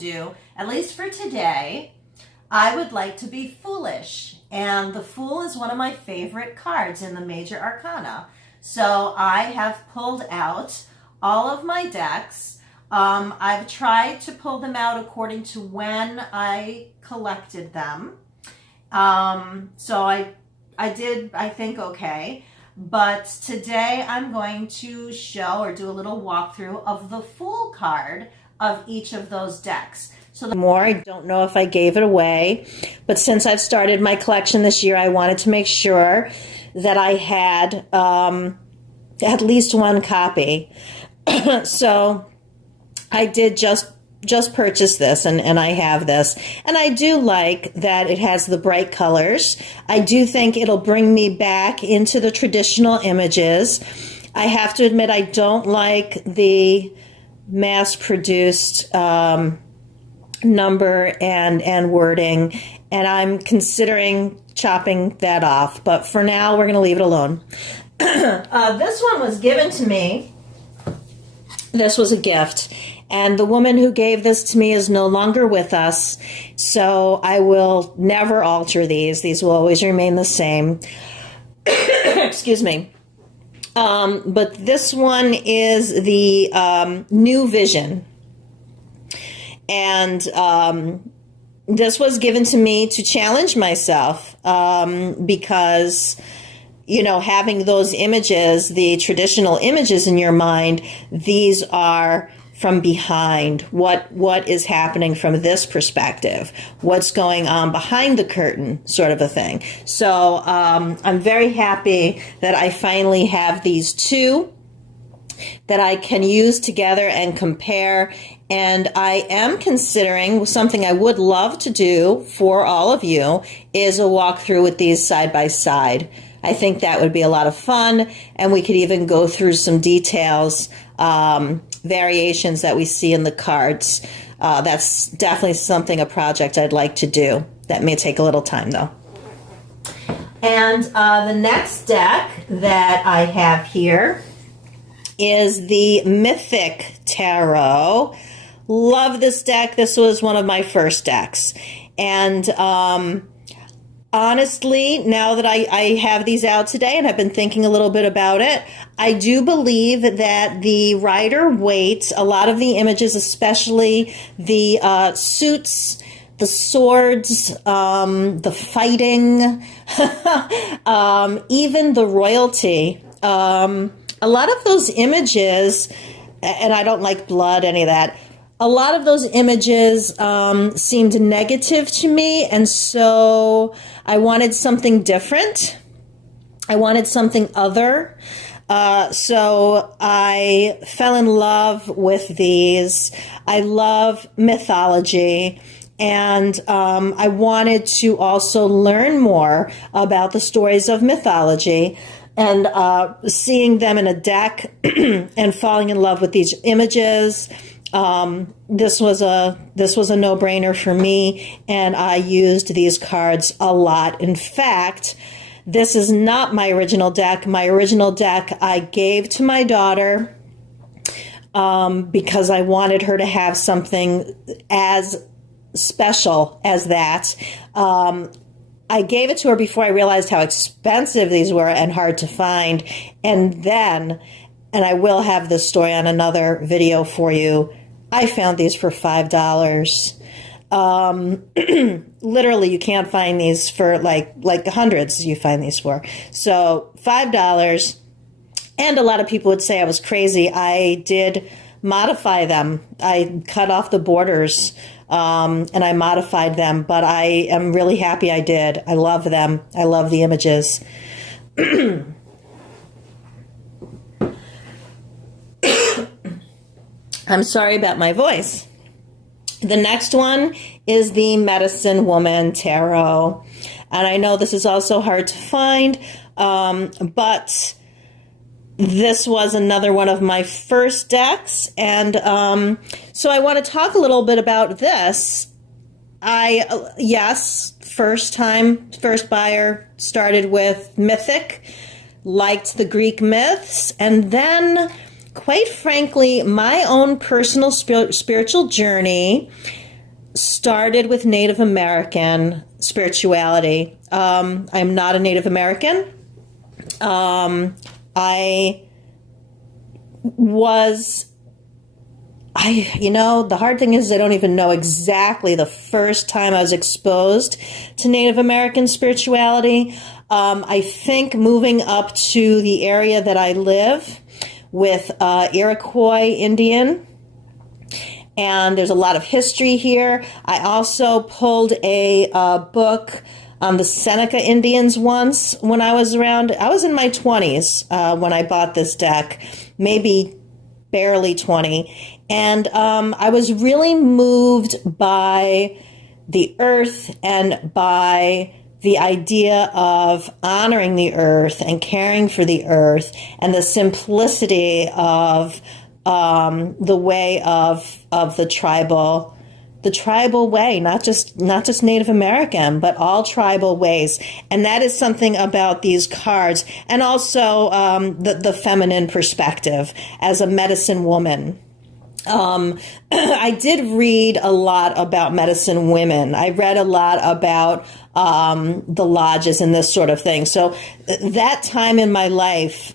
do, at least for today, I would like to be foolish. And the Fool is one of my favorite cards in the Major Arcana. So I have pulled out all of my decks. I've tried to pull them out according to when I collected them. So I did, I think, okay. But today I'm going to show or do a little walkthrough of the Fool card of each of those decks. So the more, I don't know if I gave it away, but since I've started my collection this year, I wanted to make sure that I had at least one copy. So I did just purchase this, and I have this. And I do like that it has the bright colors. I do think it'll bring me back into the traditional images. I have to admit, I don't like the mass-produced number and wording, and I'm considering chopping that off. But for now, we're going to leave it alone. This one was given to me. This was a gift. And the woman who gave this to me is no longer with us, so I will never alter these. These will always remain the same. Excuse me. But this one is the New Vision. And this was given to me to challenge myself because, you know, having those images, the traditional images in your mind, these are from behind. What is happening from this perspective? What's going on behind the curtain, sort of a thing. So I'm very happy that I finally have these two that I can use together and compare. And I am considering, something I would love to do for all of you, is a walkthrough with these side by side. I think that would be a lot of fun, and we could even go through some details, variations that we see in the cards. That's definitely something, a project I'd like to do. That may take a little time, though. And the next deck that I have here is the Mythic Tarot. Love this deck. This was one of my first decks. And honestly, now that I have these out today and I've been thinking a little bit about it, I do believe that the Rider-Waite, a lot of the images, especially the suits, the swords, the fighting, even the royalty, a lot of those images, and I don't like blood, any of that, a lot of those images seemed negative to me, and so I wanted something different. I wanted something other. So I fell in love with these. I love mythology, and I wanted to also learn more about the stories of mythology. And seeing them in a deck and falling in love with these images, this was a no-brainer for me, and I used these cards a lot. In fact, this is not my original deck. My original deck I gave to my daughter because I wanted her to have something as special as that. I gave it to her before I realized how expensive these were and hard to find. And then, and I will have this story on another video for you, I found these for $5. Literally, you can't find these for like hundreds you find these for. So $5. And a lot of people would say I was crazy. I did modify them. I cut off the borders. And I modified them, but I am really happy I did. I love them. I love the images. I'm sorry about my voice. The next one is the Medicine Woman Tarot. And I know this is also hard to find, but this was another one of my first decks, and so I want to talk a little bit about this. Yes, first buyer, started with Mythic, liked the Greek myths, and then, quite frankly, my own personal spiritual journey started with Native American spirituality. I'm not a Native American. I was, the hard thing is I don't even know exactly the first time I was exposed to Native American spirituality. I think moving up to the area that I live with Iroquois Indian, and there's a lot of history here. I also pulled a book on the Seneca Indians once when I was in my 20s when I bought this deck, maybe barely 20. And I was really moved by the earth and by the idea of honoring the earth and caring for the earth and the simplicity of the way of the tribal way, not just Native American, but all tribal ways. And that is something about these cards, and also the feminine perspective as a medicine woman. I did read a lot about medicine women. I read a lot about the lodges and this sort of thing. So that time in my life,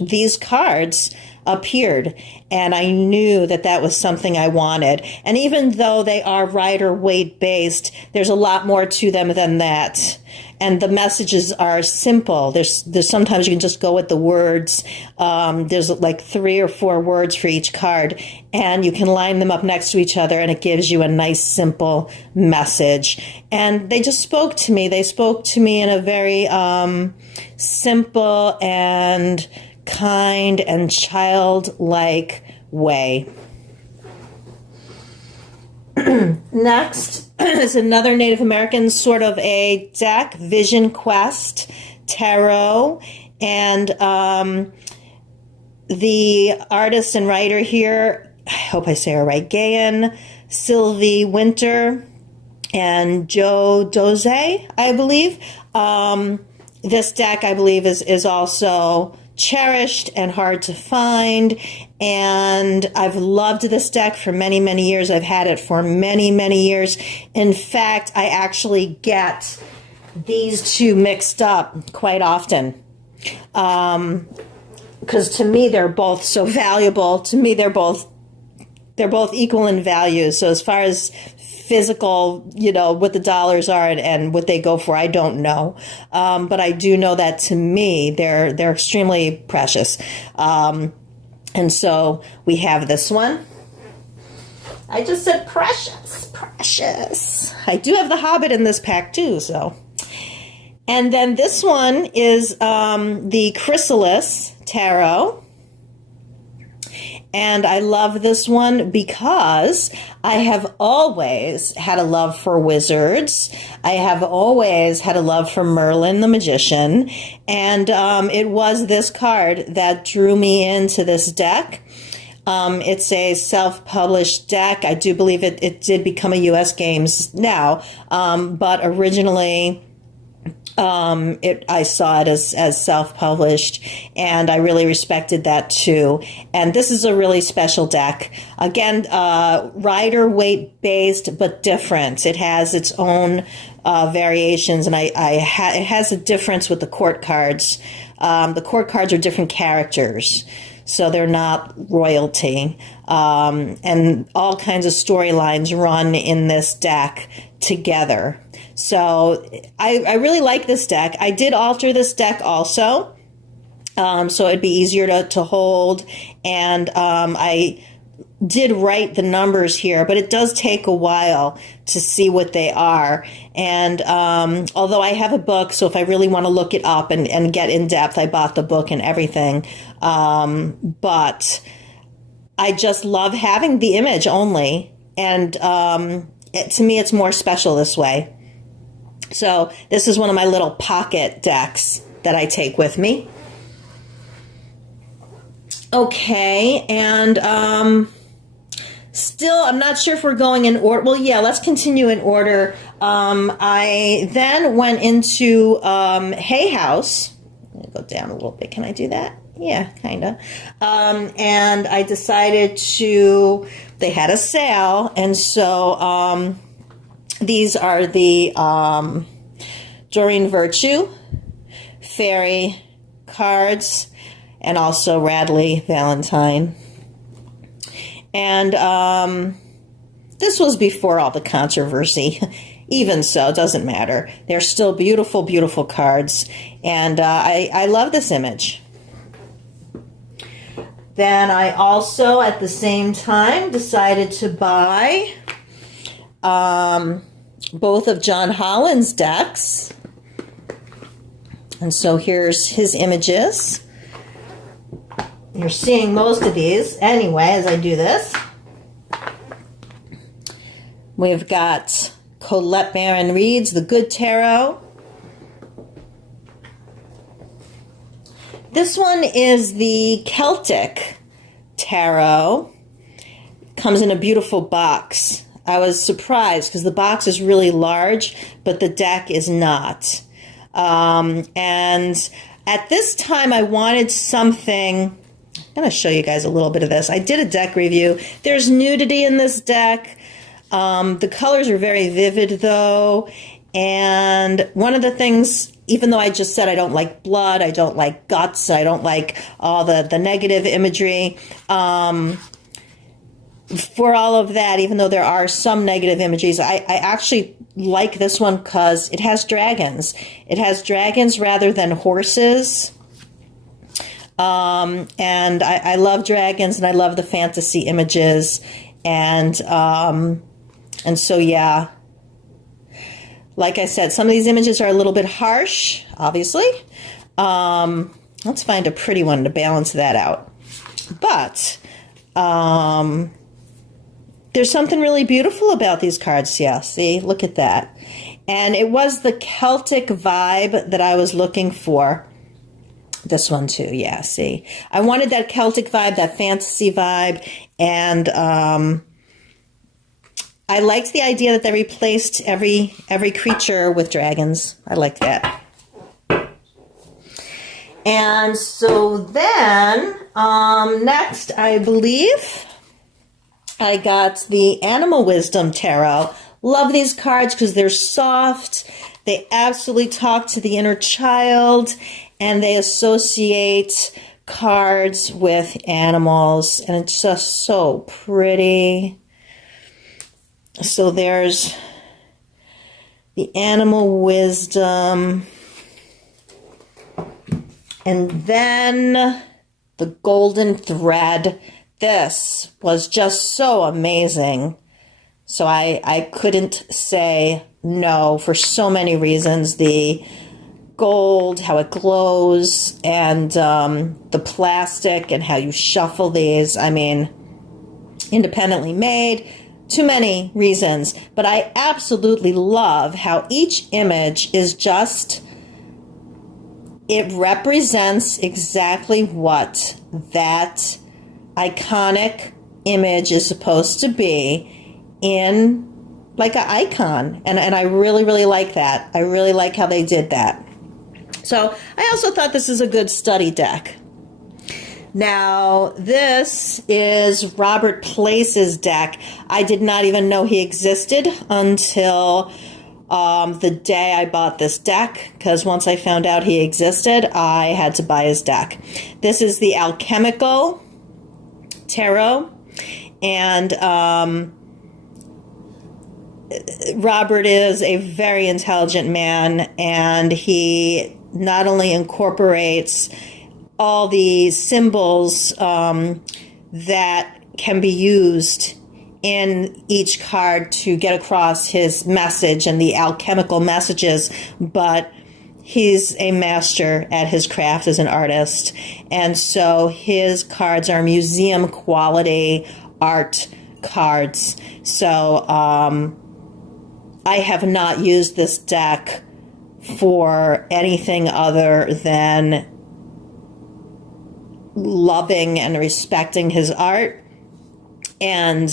these cards appeared, and I knew that was something I wanted. And even though they are Rider-Waite based, there's a lot more to them than that. And the messages are simple. There's sometimes you can just go with the words. There's like 3 or 4 words for each card, and you can line them up next to each other, and it gives you a nice, simple message. And they just spoke to me. They spoke to me in a very simple and kind and childlike way. Next is another Native American sort of a deck, Vision Quest Tarot, and the artist and writer here, I hope I say her right, Gayan Sylvie Winter and Joe Doze, I believe. This deck, I believe, is also cherished and hard to find, and I've loved this deck for many, many years. I've had it for many, many years. In fact, I actually get these two mixed up quite often, because to me they're both so valuable. To me they're both equal in value. So as far as physical, what the dollars are and what they go for, I don't know. But I do know that to me, they're extremely precious. And so we have this one. I just said precious, precious. I do have the Hobbit in this pack too, so. And then this one is the Chrysalis Tarot. And I love this one because I have always had a love for wizards. I have always had a love for Merlin the magician. And it was this card that drew me into this deck. It's a self-published deck. I do believe it did become a U.S. Games now. But originally, I saw it as self-published, and I really respected that too. And this is a really special deck. Again, Rider-Waite based, but different. It has its own variations, and it has a difference with the court cards. The court cards are different characters, so they're not royalty. And all kinds of storylines run in this deck together. So I really like this deck. I did alter this deck also, so it'd be easier to hold. And I did write the numbers here, but it does take a while to see what they are. And although I have a book, so if I really want to look it up and get in depth, I bought the book and everything. But I just love having the image only. And to me, it's more special this way. So this is one of my little pocket decks that I take with me. Okay, and still, I'm not sure if we're going in order. Well, yeah, let's continue in order. I then went into Hay House. Let me go down a little bit. Can I do that? Yeah, kind of. And I decided they had a sale, and so these are the Doreen Virtue fairy cards, and also Radley Valentine. And this was before all the controversy. Even so, it doesn't matter. They're still beautiful, beautiful cards. And I love this image. Then I also, at the same time, decided to buy both of John Holland's decks. And so here's his images. You're seeing most of these anyway as I do this. We've got Colette Baron Reed's The Good Tarot. This one is the Celtic Tarot. Comes in a beautiful box. I was surprised because the box is really large, but the deck is not. And at this time I wanted something. I'm going to show you guys a little bit of this. I did a deck review. There's nudity in this deck. The colors are very vivid, though. And one of the things, even though I just said I don't like blood, I don't like guts, I don't like all the negative imagery, for all of that, even though there are some negative images, I actually like this one because it has dragons. It has dragons rather than horses. And I love dragons, and I love the fantasy images, and so yeah, like I said, some of these images are a little bit harsh, obviously. Let's find a pretty one to balance that out. But there's something really beautiful about these cards. Yeah, see, look at that. And it was the Celtic vibe that I was looking for. This one too, yeah, see. I wanted that Celtic vibe, that fantasy vibe, and I liked the idea that they replaced every creature with dragons. I like that. And so then, next, I believe, I got the Animal Wisdom Tarot. Love these cards because they're soft. They absolutely talk to the inner child, and they associate cards with animals, and it's just so pretty. So there's the Animal Wisdom, and then the Golden Thread. This was just so amazing. So I couldn't say no for so many reasons. The gold, how it glows, and the plastic, and how you shuffle these. I mean, independently made, too many reasons. But I absolutely love how each image is just, it represents exactly what that iconic image is supposed to be in like an icon. And I really, really like that. I really like how they did that. So I also thought this is a good study deck. Now, this is Robert Place's deck. I did not even know he existed until the day I bought this deck, because once I found out he existed, I had to buy his deck. This is the Alchemical Tarot, and Robert is a very intelligent man, and he not only incorporates all the symbols that can be used in each card to get across his message and the alchemical messages, but he's a master at his craft as an artist. And so his cards are museum quality art cards. So I have not used this deck for anything other than loving and respecting his art and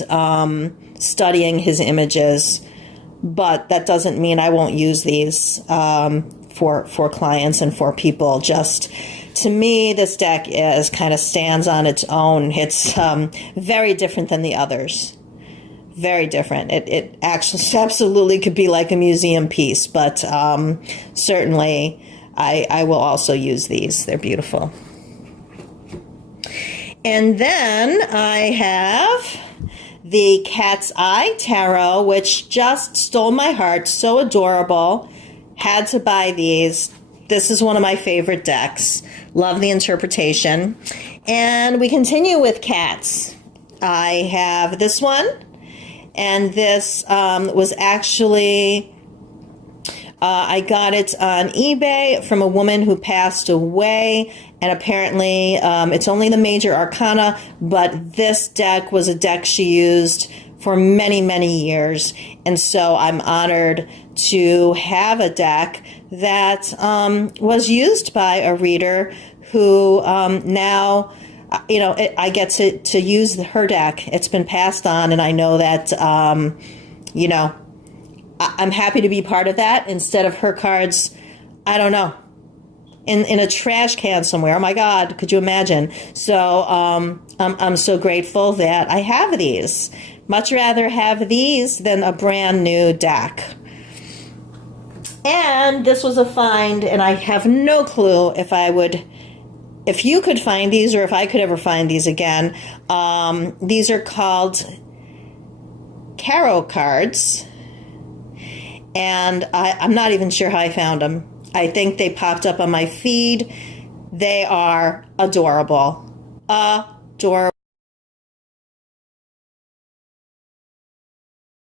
studying his images. But that doesn't mean I won't use these for clients and for people. Just to me, this deck is kind of stands on its own. It's very different than the others. Very different. It actually absolutely could be like a museum piece, but certainly I will also use these. They're beautiful. And then I have the Cat's Eye Tarot, which just stole my heart. So adorable. Had to buy these. This is one of my favorite decks. Love the interpretation. And we continue with cats. I have this one. And this was actually, I got it on eBay from a woman who passed away. And apparently it's only the major arcana, but this deck was a deck she used for many, many years. And so I'm honored to have a deck that was used by a reader who now, I get to use her deck. It's been passed on, and I know that, I'm happy to be part of that instead of her cards, I don't know, in a trash can somewhere. Oh my God, could you imagine? So I'm so grateful that I have these. Much rather have these than a brand new deck. And this was a find, and I have no clue if you could find these or if I could ever find these again. These are called Tarot cards, and I'm not even sure how I found them. I think they popped up on my feed. They are adorable. Adorable.